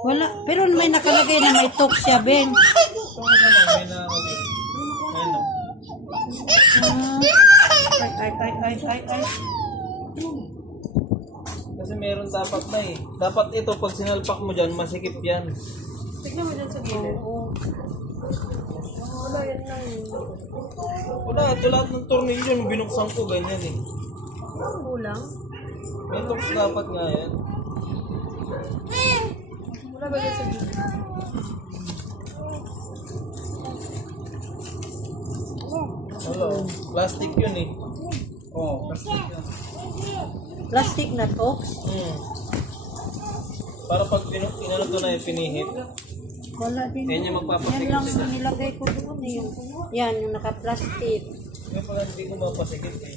Wala. Pero may nakalagay na may talk siya, Ben. Ah. Ay, ay, ay, ay, ay, ay. Kasi meron dapat na eh. Dapat ito, pag sinalpak mo dyan, masikip yan. Tignan mo dyan sa gilid. Oo. Wala, yan lang. Wala, ito lahat ng tornilyo yun, binuksan ko, ganyan eh. Ang bulang. May tools dapat nga yan. Wala ba dyan sa? Wala, oh. plastic yun eh. Oo, oh, plastic yan. Plastic na talks. Hmm. Para pag pinu- inano to na yung pinihit, Wala din. yan yung Yan magpapasikip lang sila. nilagay ko doon eh. Yung, yan, yung naka-plastic. Yung pala hindi ko mapasikip eh.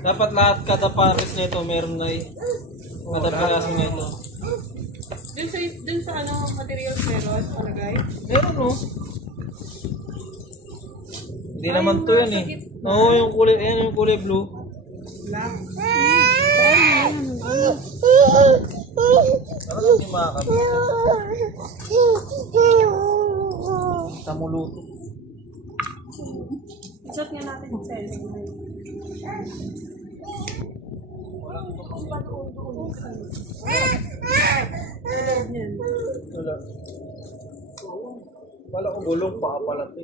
Dapat lahat kada pares nito meron na eh. Kada piraso nito. Dun sa, dun sa ano, materials meron, palagay. Meron no. Hindi naman to yan eh. Oo, yung kulay, ayan yung kulay blue. Lang. Hindi makakabit. Tamuluto. I-chat nga natin yung selling mo. Yan. Wala. Wala ko gulong pa pala to.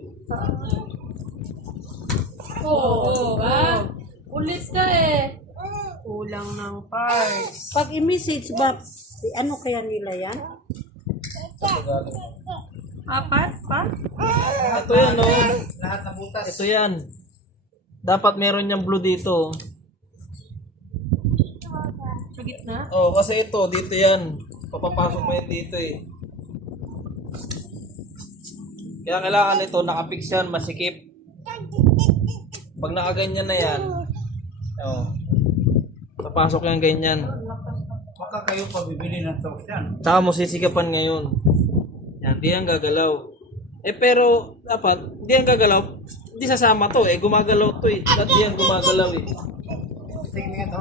Oo, oo, ba? Ulit ka eh. Kulang ng parts. Pag i-message ba, eh, ano kaya nila yan? Apat pa? Ito yan oh. Lahat na butas. Ito yan. Dapat meron yung blue dito. Sa gitna? Oh, kasi ito, dito yan. Papapasok mo yan dito eh. Kaya kailangan ito, nakapix yan, masikip. Pag nakaganyan na yan, oh, papasok yan ganyan. Kayo pabibili ng talks yan. Tsaka mo sisikapan ngayon. Yan, di yan gagalaw. Eh pero, dapat, di yan gagalaw. Di sasama to eh, gumagalaw to eh. Dapat di yan gumagalaw eh. Tingnan nga to.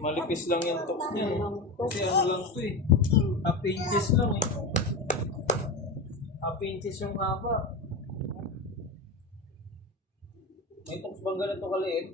Malipis lang yung tops niya eh. Kasi ano lang to eh. Half inches lang eh. Half inches yung haba. May tops bang ganito kaliit?